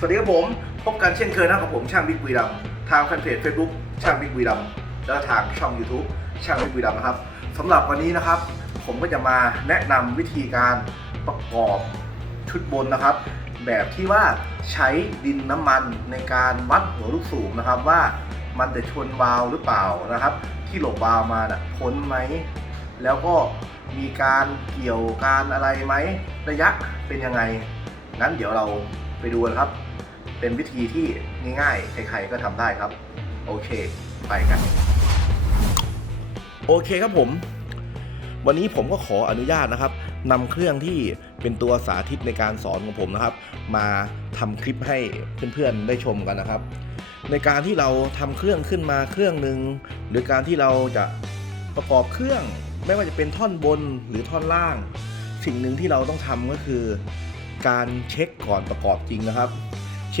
สวัสดีครับผม พบกันเช่นเคยนะกับผมช่างบิ๊กวีดำทางแฟนเพจ Facebook ช่างบิ๊กวีดำแล้วทางช่อง YouTube ช่างบิ๊กวีดำนะครับสำหรับวันนี้นะครับ ผมก็จะมาแนะนำวิธีการประกอบชุดบนนะครับ แบบที่ว่าใช้ดินน้ำมันในการวัดหัวลูกสูบนะครับ ว่ามันจะชนวาล์วหรือเปล่านะครับ ที่หลบวาล์วมาน่ะพ้นไหมแล้วก็มีการเกี่ยวการอะไรไหมระยะเป็นยังไงงั้นเดี๋ยวเราไปดูกันครับ เป็นวิธีที่ง่ายๆ ใครๆก็ทำได้ครับ โอเค ไปกัน โอเคครับผม วันนี้ผมก็ขออนุญาตนะครับนำเครื่องที่เป็นตัวสาธิตในการสอนของผมนะครับ มาทำคลิปให้เพื่อนๆได้ชมกันนะครับ ในการที่เราทำเครื่องขึ้นมาเครื่องหนึ่งหรือการที่เราจะประกอบเครื่อง ไม่ว่าจะเป็นท่อนบนหรือท่อนล่าง สิ่งหนึ่งที่เราต้องทำก็คือ การเช็คก่อนประกอบจริงนะครับ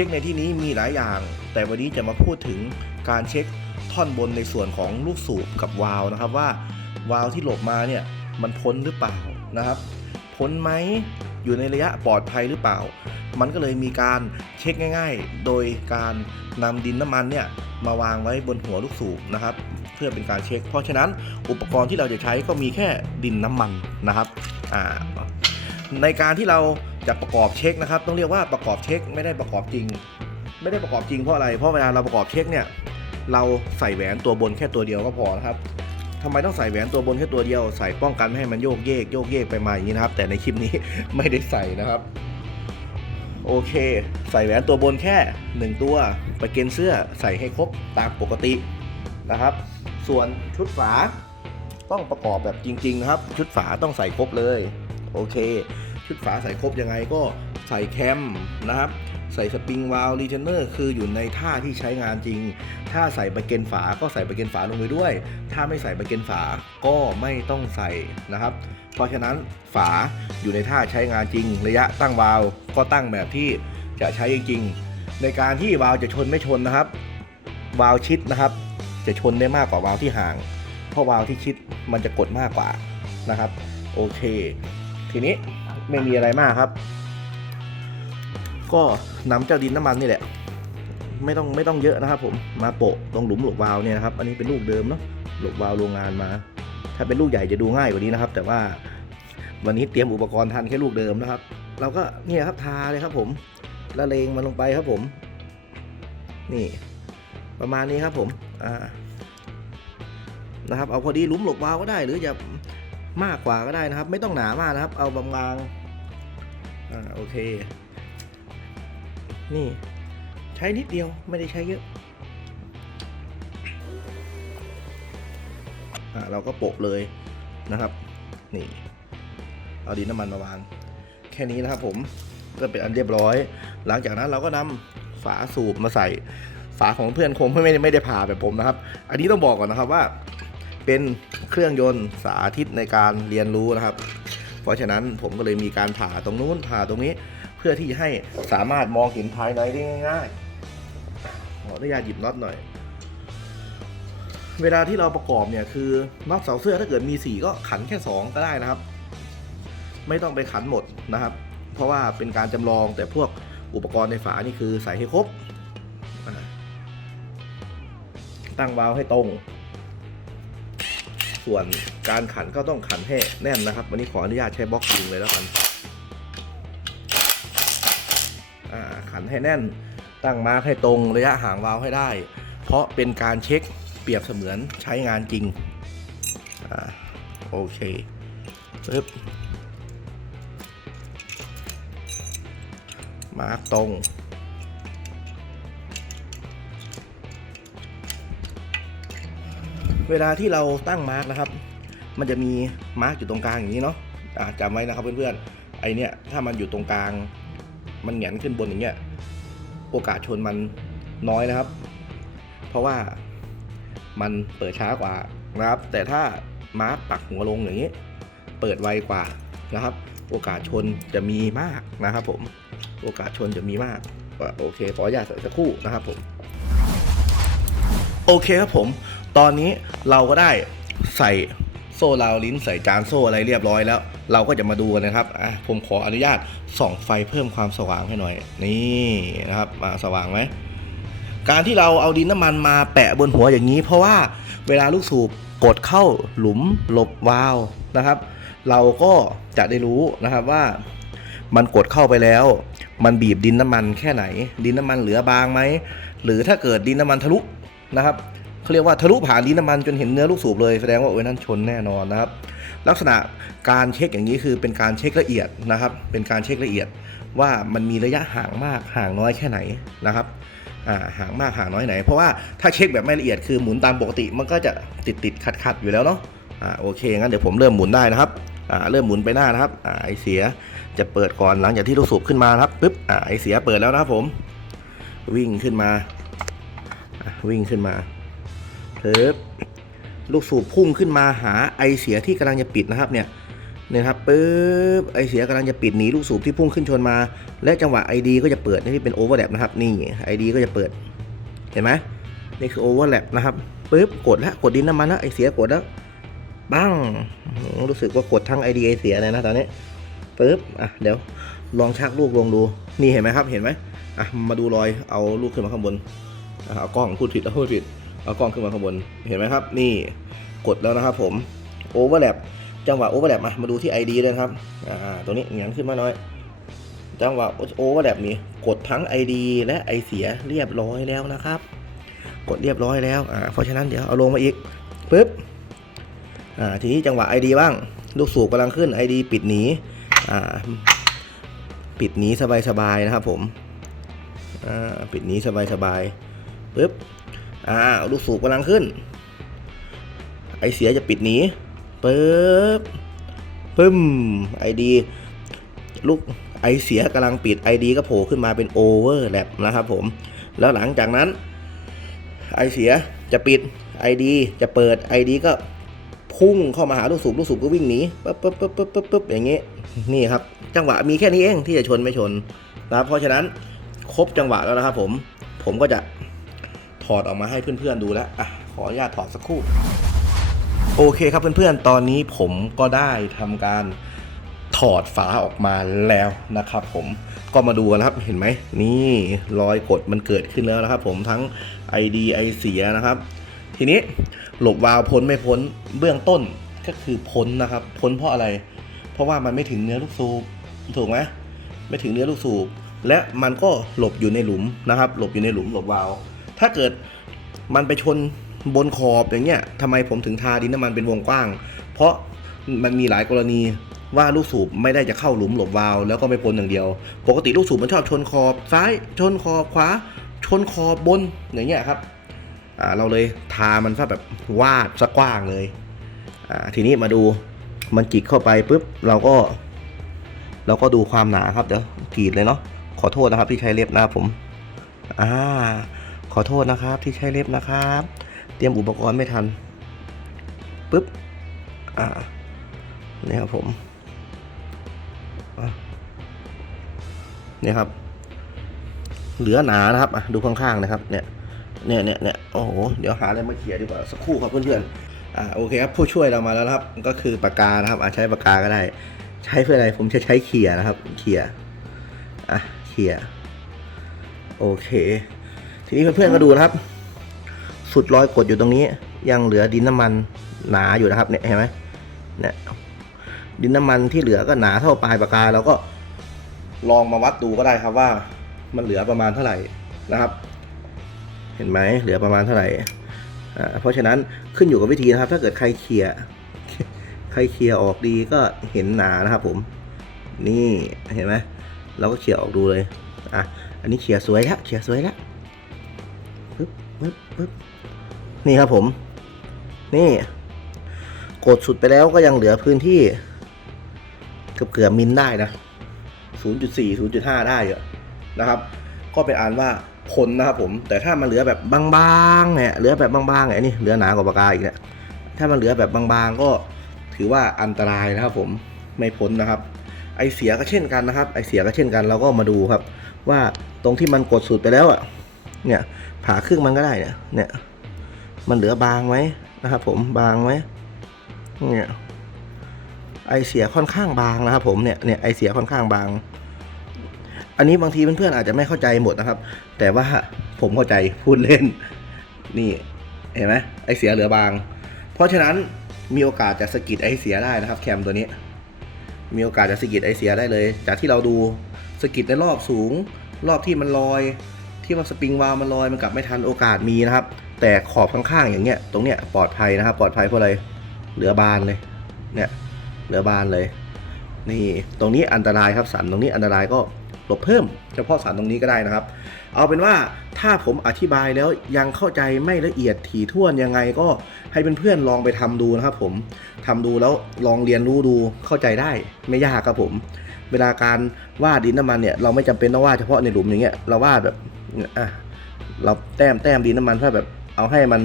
ช็คในที่นี้มีหลายอย่าง แต่วันนี้จะมาพูดถึงการเช็คท่อนบนในส่วนของลูกสูบกับวาล์วนะครับว่าวาล์วที่หลบมาเนี่ยมันพ้นหรือเปล่านะครับพ้นไหมอยู่ในระยะปลอดภัยหรือเปล่า มันก็เลยมีการเช็คง่าย ๆ โดยการนำดินน้ำมันเนี่ยมาวางไว้บนหัวลูกสูบนะครับ เพื่อเป็นการเช็ค เพราะฉะนั้นอุปกรณ์ที่เราจะใช้ก็มีแค่ดินน้ำมันนะครับอ่าในการที่เรา จะประกอบเช็คนะครับ ต้องเรียกว่าประกอบเช็คไม่ได้ประกอบจริง ไม่ได้ประกอบจริงเพราะอะไร เพราะเวลาเราประกอบเช็คเนี่ย เราใส่แหวนตัวบนแค่ตัวเดียวก็พอนะครับทำไมต้องใส่แหวนตัวบนแค่ตัวเดียว ใส่ป้องกันไม่ให้มันโยกเยกโยกเยกไปมาอย่างนี้นะครับ แต่ในคลิปนี้ไม่ได้ใส่นะครับ โอเค ใส่แหวนตัวบนแค่ 1 ตัวไปเกณฑ์เสื้อใส่ให้ครบตามปกตินะครับ ส่วนชุดฝาต้องประกอบแบบจริง ๆ นะครับ ชุดฝาต้องใส่ครบเลย โอเค ชุดฝาใส่ครบยังไงก็ใส่แคมนะครับ ใส่สปริงวาลรีเทนเนอร์คืออยู่ในท่าที่ใช้งานจริง ถ้าใส่ประเกนฝาก็ใส่ประเกนฝาลงไปด้วย ถ้าไม่ใส่ประเกนฝาก็ไม่ต้องใส่นะครับ เพราะฉะนั้นฝาอยู่ในท่าใช้งานจริง ระยะตั้งวาล์วก็ตั้งแบบที่จะใช้จริงๆในการที่วาล์วจะชนไม่ชนนะครับ วาล์วชิดนะครับ จะชนได้มากกว่าวาล์วที่ห่าง เพราะวาล์วที่ชิดมันจะกดมากกว่านะครับ โอเค ทีนี้ ไม่มีอะไรมากครับ ก็นำเจ้าดินน้ำมันนี่แหละ ไม่ต้องไม่ต้องเยอะนะครับ ผมมาโปะตรงหลุมหลบวาล์วเนี่ยนะครับ อันนี้เป็นลูกเดิมเนาะหลบวาล์วโรงงานมา ถ้าเป็นลูกใหญ่จะดูง่ายกว่านี้นะครับ แต่ว่าวันนี้เตรียมอุปกรณ์ทันแค่ลูกเดิมนะครับ เราก็เนี่ยครับทาเลยครับ ผมละเลงมันลงไปครับผม นี่ ประมาณนี้ครับผมอ่านะครับ เอาพอดีหลุมหลบวาล์วก็ได้ หรือจะมากกว่าก็ได้นะครับ ไม่ต้องหนามากนะครับ เอาบางๆ อ่าโอเค นี่ใช้นิดเดียวไม่ได้ใช้เยอะอ่าเราก็โปะเลยนะครับ นี่ เอาดินน้ำมันมาวาง แค่นี้นะครับผมก็เป็นอันเรียบร้อย หลังจากนั้นเราก็นำฝาสูบมาใส่ ฝาของเพื่อนคงไม่ได้ไม่ได้ผ่าแบบผมนะครับ อันนี้ต้องบอกก่อนนะครับว่า เป็นเครื่องยนต์สาธิตในการเรียนรู้นะครับ ราะฉะนั้นผมก็เลยมีการผ่าตรงนู้นผ่าตรงนี้ เพื่อที่ให้สามารถมองเห็นภายในได้ง่ายๆขออนุญาตหยิบน็อตหน่อย เวลาที่เราประกอบเนี่ยคือน็อตเสาเสื้อถ้าเกิดมี4ก็ขันแค่ 2 ก็ได้นะครับ ไม่ต้องไปขันหมดนะครับ เพราะว่าเป็นการจำลองแต่พวกอุปกรณ์ในฝานี่คือใส่ให้ครบตั้งวาล์วให้ตรง ส่วนการขันก็ต้องขันให้แน่นนะครับ วันนี้ขออนุญาตใช้บล็อกยิงเลยแล้วกันขันให้แน่นตั้งมาร์คให้ตรงระยะห่างวาล์วให้ได้ เพราะเป็นการเช็คเปรียบเสมือนใช้งานจริงอโอเคปึ๊บมาร์คตรง เวลาที่เราตั้งมาร์กนะครับ มันจะมีมาร์กอยู่ตรงกลางอย่างนี้เนาะอ่าจำไว้นะครับเพื่อนๆไอเนี้ยถ้ามันอยู่ตรงกลาง มันแหงนขึ้นบนอย่างเงี้ยโอกาสชนมันน้อยนะครับ เพราะว่ามันเปิดช้ากว่านะครับ แต่ถ้ามาร์กปักหัวลงอย่างนี้ เปิดไวกว่านะครับ โอกาสชนจะมีมากนะครับ ผมโอกาสชนจะมีมากโอเคขออนุญาตสักครู่นะครับผมโอเคครับผม ตอนนี้เราก็ได้ใส่โซ่ราวลิ้นใส่จานโซ่อะไรเรียบร้อยแล้ว เราก็จะมาดูกันนะครับอะผมขออนุญาตส่องไฟเพิ่มความสว่างให้หน่อย นี่นะครับมาสว่างไหมการที่เราเอาดินน้ำมันมาแปะบนหัวอย่างนี้ เพราะว่าเวลาลูกสูบกดเข้าหลุมหลบวาล์วนะครับ เราก็จะได้รู้นะครับว่ามันกดเข้าไปแล้ว มันบีบดินน้ำมันแค่ไหน ดินน้ำมันเหลือบางไหมหรือถ้าเกิดดินน้ำมันทะลุนะครับ เขาเรียกว่าทะลุผ่านดินน้ำมันจนเห็นเนื้อลูกสูบเลยแสดงว่าโอ้ยนั่นชนแน่นอนนะครับ ลักษณะการเช็คอย่างนี้คือเป็นการเช็คละเอียดนะครับ เป็นการเช็คละเอียดว่ามันมีระยะห่างมากห่างน้อยแค่ไหนนะครับห่างมากห่างน้อยไหน เพราะว่าถ้าเช็คแบบไม่ละเอียดคือหมุนตามปกติมันก็จะติดติดขัดขัดอยู่แล้วเนาะอ่าโอเคงั้นเดี๋ยวผมเริ่มหมุนได้นะครับอ่าเริ่มหมุนไปหน้านะครับอ่าไอเสียจะเปิดก่อนหลังจากที่ลูกสูบขึ้นมาครับปึ๊บอ่าไอเสียเปิดแล้วนะครับผม วิ่งขึ้นมาวิ่งขึ้นมา ปึ๊บลูกสูบพุ่งขึ้นมาหาไอเสียที่กำลังจะปิดนะครับเนี่ยเนี่ยครับปึ๊บไอเสียกำลังจะปิดหนีลูกสูบที่พุ่งขึ้นชนมา และจังหวะ ID ก็จะเปิดนี่เป็นโอเวอร์แลปนะครับนี่ ID ก็จะเปิดเห็นไหมนี่คือโอเวอร์แลปนะครับปึ๊บกดแล้วกดดินน้ำมันแล้วไอเสียกดแล้วบ้างรู้สึกว่ากดทั้ง ID ไอเสียเลยนะตอนนี้ปึ๊บอะเดี๋ยวลองชักลูกลงดูนี่เห็นไหมครับเห็นไหมอะมาดูรอยเอาลูกขึ้นมาข้างบนอะเอากล้องพูดผิดเอาพูดผิด เอากล้องขึ้นมาข้างบน เห็นไหมครับ นี่กดแล้วนะครับผมโอเวอร์แลปจังหวะโอเวอร์แลปมามาดูที่ ID เลยครับอ่าตัวนี้เหงียงขึ้นมาหน่อย จังหวะโอเวอร์แลปนี้กดทั้ง ID และ ไอเสียเรียบร้อยแล้วนะครับ กดเรียบร้อยแล้วอ่าเพราะฉะนั้นเดี๋ยวเอาลงมาอีกปึ๊บอ่าทีนี้จังหวะ ID บ้าง ลูกสูบกำลังขึ้น ID ปิดหนีอ่าปิดหนีสบายๆนะครับผมอ่าปิดหนีสบายๆปึ๊บ อ่าลูกสูบกำลังขึ้น ไอเสียจะปิดหนีปึ๊บปึ้ม ID ลูกไอเสียกำลังปิด ID ก็โผล่ขึ้นมาเป็นโอเวอร์แลปนะครับผม แล้วหลังจากนั้นไอเสียจะปิด ID จะเปิด ID ก็พุ่งเข้ามาหาลูกสูบลูกสูบก็วิ่งหนีปั๊บปั๊บปั๊บปั๊บปั๊บปั๊บอย่างงี้ นี่ครับ จังหวะมีแค่นี้เองที่จะชนไม่ชนนะครับเพราะฉะนั้นครบจังหวะแล้วนะครับผม ผมก็จะ ถอดออกมาให้เพื่อนๆดูแล้วอะขออนุญาตถอดสักครู่โอเคครับเพื่อนๆ ตอนนี้ผมก็ได้ทำการถอดฝาออกมาแล้วนะครับผมก็มาดูกันนะครับเห็นไหมนี่รอยกดมันเกิดขึ้นแล้วนะครับผมทั้ง ID ไอเสียนะครับ ทีนี้หลบวาล์วพ้นไม่พ้นเบื้องต้นก็คือพ้นนะครับ พ้นเพราะอะไร เพราะว่ามันไม่ถึงเนื้อลูกสูบถูกไหมไม่ถึงเนื้อลูกสูบและมันก็หลบอยู่ในหลุมนะครับ หลบอยู่ในหลุมหลบวาล์ว ถ้าเกิดมันไปชนบนขอบอย่างเงี้ยทำไมผมถึงทาดินน้ำมันเป็นวงกว้าง เพราะมันมีหลายกรณีว่าลูกสูบไม่ได้จะเข้าหลุมหลบวาล์วแล้วก็ไม่พ้นอย่างเดียว ปกติลูกสูบมันชอบชนขอบซ้ายชนขอบขวา ชนขอบบนอย่างเงี้ยครับอ่าเราเลยทามันซะแบบวาดซะกว้างเลยอ่าทีนี้มาดูมันจิกเข้าไปปุ๊บเราก็ เราก็ดูความหนาครับเดี๋ยวกรีดเลยเนาะขอโทษนะครับที่ใช้เล็บหนะครับผมอ่า ขอโทษนะครับที่ใช้เล็บนะครับ เตรียมอุปกรณ์ไม่ทันปุ๊บอ่านี่ครับผมอะนี่ครับ เหลือหนานะครับอะดูข้างๆนะครับ เนี่ยเนี่ยเนี่ยเนี่ยโอ้โหเดี๋ยวหาอะไรมาเขียดีกว่าสักครู่ครับเพื่อนๆอ่าโอเคครับผู้ช่วยเรามาแล้วครับ ก็คือปากกานะครับอะใช้ปากกาก็ได้ ใช้เพื่ออะไรผมจะใช้เขียนะครับ เขียอะเขียโอเค ทีนี้เพื่อนๆก็ดูนะครับ สุดรอยกดอยู่ตรงนี้ ยังเหลือดินน้ำมันหนาอยู่นะครับเนี่ยเห็นไหมเนี่ยดินน้ำมันที่เหลือก็หนาเท่าปลายปากกาเราก็ลองมาวัดดูก็ได้ครับว่า มันเหลือประมาณเท่าไหร่นะครับ เห็นไหมเหลือประมาณเท่าไหร่อ่าเพราะฉะนั้นขึ้นอยู่กับวิธีนะครับ ถ้าเกิดใครเคลียร์ใครเคลียร์ออกดีก็เห็นหนานะครับผม นี่เห็นไหมเราก็เคลียร์ออกดูเลยอะอันนี้เคลียร์สวยแล้วเคลียร์สวยแล้ว ปึ๊บปึ๊บนี่ครับผม นี่กดสุดไปแล้วก็ยังเหลือพื้นที่ เกือบเกือบมิลได้นะ 0.4 0.5 ได้เยอะนะครับ ก็เป็นอ่านว่าพ้นนะครับผม แต่ถ้ามันเหลือแบบบางๆเนี่ยเหลือแบบบางๆเนี่ยนี่เหลือหนากว่าปากกาอีกเนี่ยถ้ามันเหลือแบบบางๆ ก็ถือว่าอันตรายนะครับผมไม่พ้นนะครับ ไอเสียก็เช่นกันนะครับ ไอเสียก็เช่นกันเราก็มาดูครับ ว่าตรงที่มันกดสุดไปแล้วอะ เนี่ยผ่าครึ่งมันก็ได้เนี่ยเนี่ยมันเหลือบางไหมนะครับผมบางไหมเนี่ยไอเสียค่อนข้างบางนะครับ ผมเนี่ยเนี่ยไอเสียค่อนข้างบาง อันนี้บางทีเพื่อนๆอาจจะไม่เข้าใจหมดนะครับ แต่ว่าผมเข้าใจพูดเล่นนี่เห็นไหมไอเสียเหลือบาง เพราะฉะนั้นมีโอกาสจะสกิดไอเสียได้นะครับ แคมตัวนี้ มีโอกาสจะสกิดไอเสียได้เลย จากที่เราดูสกิดในรอบสูง รอบที่มันลอย ที่ว่าสปริงวาล์วมันลอยมันกลับไม่ทันโอกาสมีนะครับ แต่ขอบข้างๆอย่างเงี้ยตรงเนี้ยปลอดภัยนะครับ ปลอดภัยเพราะอะไรเหลือบานเลยเนี่ยเหลือบานเลย นี่ตรงนี้อันตรายครับสันตรงนี้อันตรายก็หลบเพิ่มเฉพาะสันตรงนี้ก็ได้นะครับ เอาเป็นว่าถ้าผมอธิบายแล้วยังเข้าใจไม่ละเอียดถี่ถ้วนยังไงก็ให้เพื่อนๆลองไปทำดูนะครับ ผมทำดูแล้วลองเรียนรู้ดูเข้าใจได้ไม่ยากครับผม เวลาการวาดดินน้ำมันเนี่ยเราไม่จำเป็นต้องวาดเฉพาะในหลุมอย่างเงี้ยเราวาดแบบ อะเราแต้มแต้มดินน้ำมันเพื่อแบบเอาให้มัน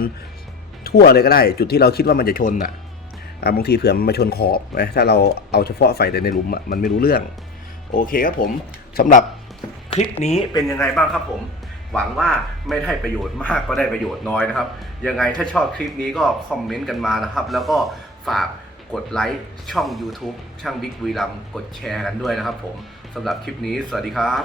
ทั่วเลยก็ได้ จุดที่เราคิดว่ามันจะชนอะอะบางทีเผื่อมันมาชนขอบนะถ้าเราเอาเฉพาะใส่แต่ในหลุมอะมันไม่รู้เรื่อง โอเคครับผมสำหรับคลิปนี้เป็นยังไงบ้างครับผม หวังว่าไม่ได้ประโยชน์มากก็ได้ประโยชน์น้อยนะครับ ยังไงถ้าชอบคลิปนี้ก็คอมเมนต์กันมานะครับ แล้วก็ฝากกดไลค์ช่อง YouTube ช่างบิ๊กวีลัมกดแชร์กันด้วยนะครับผมสำหรับคลิปนี้ สวัสดีครับ